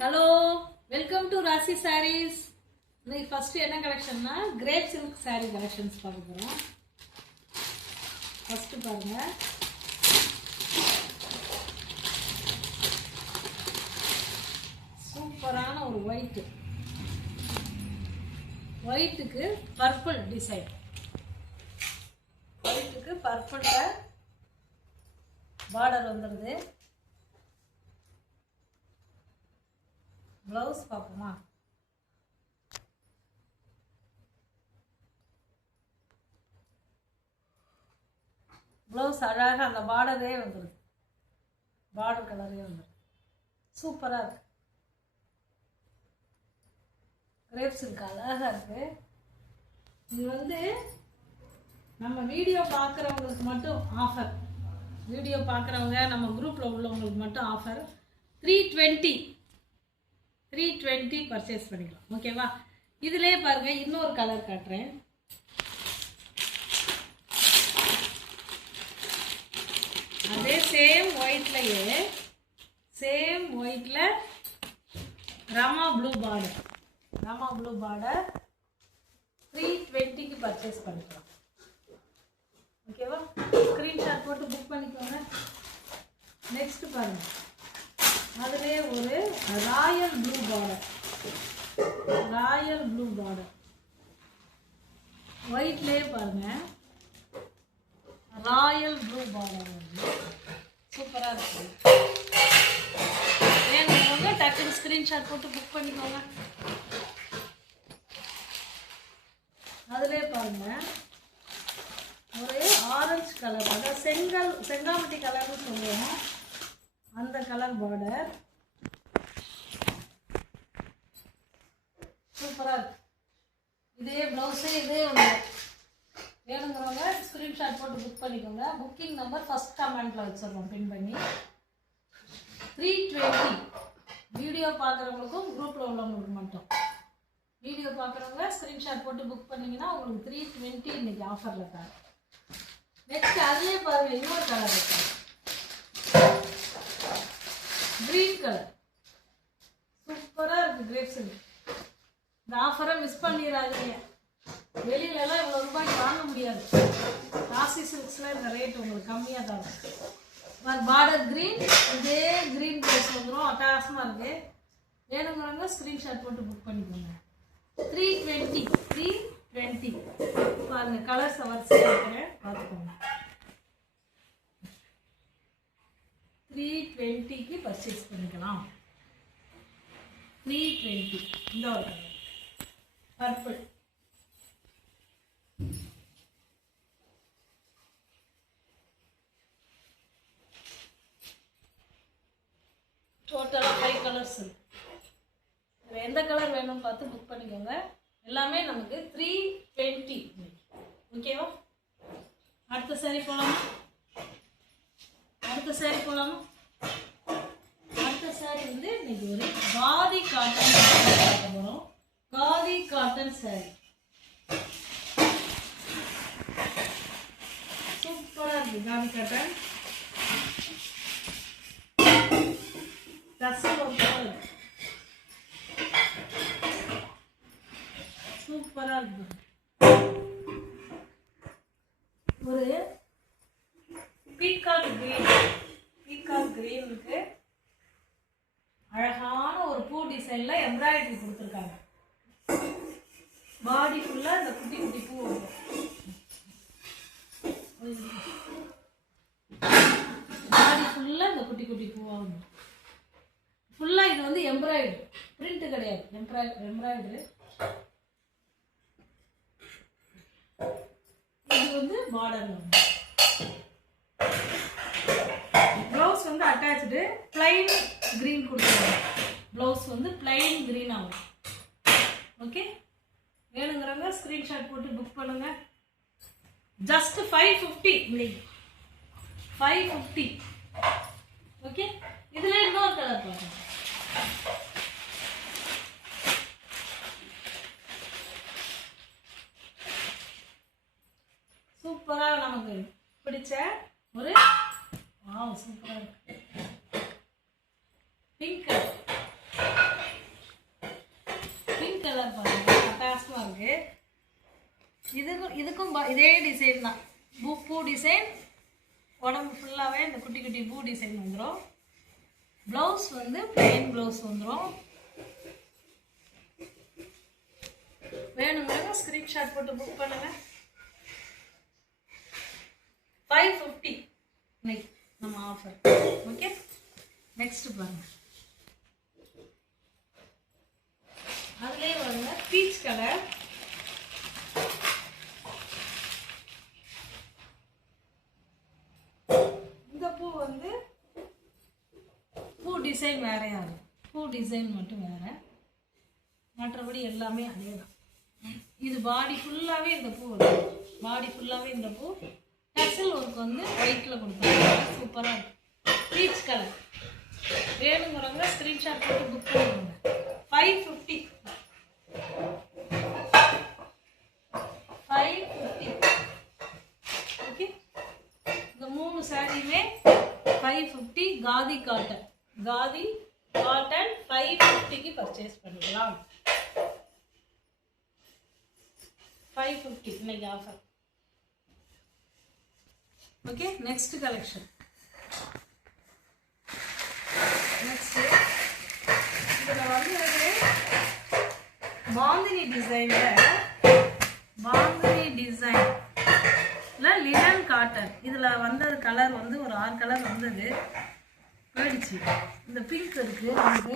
Hello, welcome to ராசி சாரீஸ். இன்னைக்கு first என்ன கலெக்ஷன்னா கிரேப் சில்க் சாரீ கலெக்ஷன்ஸ் பார்க்க போகிறோம். ஃபர்ஸ்ட் பாருங்க, சூப்பரான ஒரு ஒயிட்டுக்கு பர்பிள் டிசைன், ஒயிட்டுக்கு பர்பிளில் பார்டர் வந்துடுது. ப்ளவுஸ் பார்ப்போமா? ப்ளவுஸ் அழகாக அந்த பார்டரே வந்துடுது, பார்டர் கலரே வந்துடுது. சூப்பராக இருக்கு, கிரேப் சில்க் அழகாக இருக்கு. இது வந்து நம்ம வீடியோ பார்க்குறவங்களுக்கு மட்டும் ஆஃபர், வீடியோ பார்க்குறவங்க நம்ம குரூப்பில் உள்ளவங்களுக்கு மட்டும் ஆஃபர். 320 பர்ச்சேஸ் பண்ணிக்கலாம். ஓகேவா? இதிலே பாருங்க, இன்னொரு கலர் காட்டுறேன். அதே சேம் ஒயிட்ல ராமா ப்ளூ பார்டர், 320க்கு பர்ச்சேஸ் பண்ணிக்கலாம். ஓகேவா? ஸ்க்ரீன்ஷாட் போட்டு புக் பண்ணிக்கோங்க. நெக்ஸ்ட் பாருங்க, அதிலே ஒரு ராயல் ப்ளூ பார்டர், ஒயிட்லேயே பாருங்க, ராயல் ப்ளூ பார்டர் வந்து சூப்பராக இருக்கு. வேணுங்க டக்குன்னு ஸ்க்ரீன்ஷாட் போட்டு புக் பண்ணிக்கோங்க. அதிலே பாருங்க, ஒரு ஆரஞ்சு கலர், அதாவது செங்காமட்டி கலர்னு சொல்லுவோம், அந்த கலர் பார்டர் சூப்பராக இருக்கு. இதே ப்ளவுஸு இதே ஒன்று வேணுங்கிறவங்க ஸ்க்ரீன்ஷாட் போட்டு புக் பண்ணிக்கோங்க. புக்கிங் நம்பர் ஃபர்ஸ்ட் கமெண்ட்டில் வச்சிடறோம் பின் பண்ணி. 320 வீடியோ பார்க்குறவங்களுக்கும் குரூப்பில் உள்ளவங்களுக்கு மட்டும். வீடியோ பார்க்குறவங்க ஸ்க்ரீன்ஷாட் போட்டு புக் பண்ணிங்கன்னா உங்களுக்கு 320 இன்னைக்கு ஆஃபரில் இருக்காங்க. நெக்ஸ்ட் அதே பாருங்க, இன்னொரு கலர் இருக்கு, கிரீன் கலர் சூப்பராக இருக்குது. கிரேப் சில்க் இந்த ஆஃபரை மிஸ் பண்ணிடாதீங்க. வெளியிலலாம் இவ்வளோ ரூபாய்க்கு வாங்க முடியாது. ராசி சில்க்ஸில் இந்த ரேட் உங்களுக்கு கம்மியாக தான் இருக்கும். பார்டர் கிரீன், இதே கிரீன் ப்ளவுஸ் வந்துடும், அட்டகாசமாக இருக்குது. வேணுங்கிறவங்க ஸ்க்ரீன்ஷாட் போட்டு புக் பண்ணிக்கோங்க. 320 பாருங்கள், கலர்ஸ் வரிசையாக இருக்கிறேன், பார்த்துக்கோங்க. 320க்கு பர்ச்சேஸ் பண்ணிக்கலாம். 320 இந்த ஒரு பர்பிள். டோட்டலாக 5 கலர்ஸ் இருக்கு. எந்த கலர் வேணும்னு பார்த்து புக் பண்ணிக்கோங்க. எல்லாமே நமக்கு 320. ஓகேவா? அடுத்த சாரி போகலாமா? அடுத்த சாரி வந்து இன்னைக்கு ஒரு காதி காட்டன் பார்க்க போகிறோம். காதி காட்டன் சாரி சூப்பராக இருக்கு. காதி காட்டன் சூப்பராக இருக்கு. ஒரு பீகாக் கிரீனுக்கு அழகான ஒரு பூ டிசைன்ல எம்ப்ராய்டரி கொடுத்துருக்காங்க. பாடி ஃபுல்லா இந்த குட்டி குட்டி பூ வரும். பாடி ஃபுல்லா இந்த குட்டி குட்டி பூவா வரும். ஃபுல்லா இது வந்து எம்ப்ராய்டரி, பிரிண்ட் கிடையாது, எம்ப்ராய்டரி. இது வந்து பார்டர். ப்ளவுஸ் வந்து அட்டாச்சு பிளைன் கிரீன் கொடுத்துருவாங்க. ப்ளவுஸ் வந்து பிளைன் கிரீன் ஆகும். ஓகே, வேணுங்கிறவங்க ஸ்க்ரீன்ஷாட் போட்டு புக் பண்ணுங்க. ஜஸ்ட் 550 இன்னைக்கு 550. ஓகே, இதில் இன்னொரு கலர் பார்க்கணும். சூப்பராக நமக்கு பிடிச்ச ஒரு சூப்பராக இருக்கு. பிங்க் கலர் இதுக்கும் இதே டிசைன் தான். பூ டிசைன், உடம்பு ஃபுல்லாகவே இந்த குட்டி குட்டி பூ டிசைன் வந்துடும். ப்ளவுஸ் வந்து பிளெயின் ப்ளவுஸ் வந்துடும். வேணுங்கிறத ஸ்க்ரீன்ஷாட் போட்டு புக் பண்ணுங்க. 550 இன்னைக்கு நம்ம ஆஃபர். ஓகே, நெக்ஸ்ட் பாருங்க. அதுலேயே வருங்க பீச் கலர். இந்த பூ வந்து பூ டிசைன் வேறையா இருக்கும். பூ டிசைன் மட்டும் வேற, மற்றபடி எல்லாமே அதே தான். இது பாடி ஃபுல்லாகவே இந்த பூ வரும். பாடி ஃபுல்லாகவே இந்த பூ டசல் ஒர்க் வந்து ஒயிட்டில் கொடுத்தாங்க. சூப்பராக இருக்கும். பீச் கலர் வேணுங்கிறவங்க ஸ்க்ரீன்ஷாட் போட்டு புக் பண்ணுவாங்க. 550. ஓகே, இந்த 3 சாரியுமே 550. காதி காட்டன் 550க்கு பர்ச்சேஸ் பண்ணிக்கலாம். 550 இன்னைக்கு offer. Okay, next collection. Next இதில் வந்து பாந்தினி டிசைனில் லினன் காட்டன். இதில் வந்தது கலர் வந்து ஒரு 6 கலர் வந்தது, போயிடுச்சு. இந்த பிங்க் இருக்குது, நமக்கு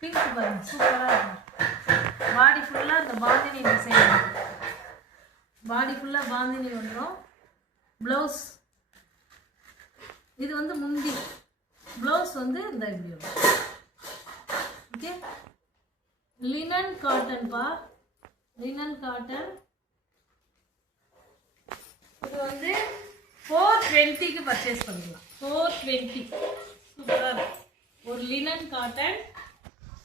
பிங்க் பாருங்க சூப்பராக இருக்கும். பாடி ஃபுல்லாக இந்த பாந்தினி டிசைன், பாடி ஃபுல்லாக பாந்தினி வந்துடும். ப்ளவுஸ் இது வந்து முந்தி, ப்ளவுஸ் வந்து இந்த இப்படி வரும். ஓகே, லினன் காட்டன் பா, லினன் காட்டன். இது வந்து 420க்கு பர்ச்சேஸ் பண்ணிக்கலாம். 420 சூப்பராக இருக்கும். ஒரு லினன் காட்டன்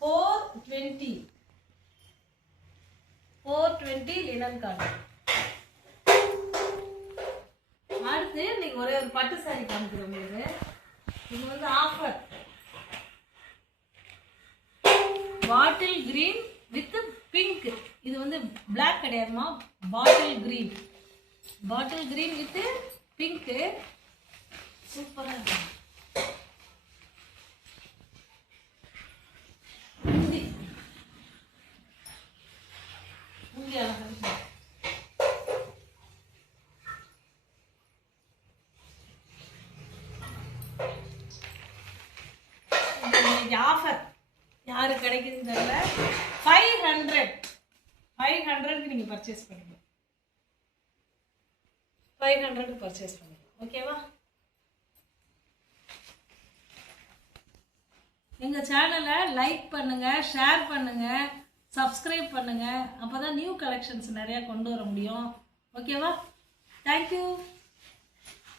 420 லினன் காட்டன். அடுத்து இன்னைக்கு ஒரே ஒரு பட்டு சாரி காமிக்கிறோம் உங்களுக்கு. இது வந்து offer. Bottle green with pink. இது வந்து பிளாக் கிடையாதுமா, பாட்டில் கிரீன் வித் பிங்க். சூப்பராக இருக்கும். முந்தி அழகாக இருக்கும். ஆஃபர் யாரு கிடைக்குதுன்னு தெரியல. 500க்கு நீங்க பர்ச்சேஸ் பண்ணுங்க. 500க்கு பர்ச்சேஸ் பண்ணுங்க. ஓகேவா? எங்க சேனலை லைக் பண்ணுங்க, ஷேர் பண்ணுங்க, சப்ஸ்கிரைப் பண்ணுங்க. அப்பதான் நியூ கலெக்ஷன்ஸ் நிறைய கொண்டு வர முடியும். ஓகேவா? தேங்க்யூ.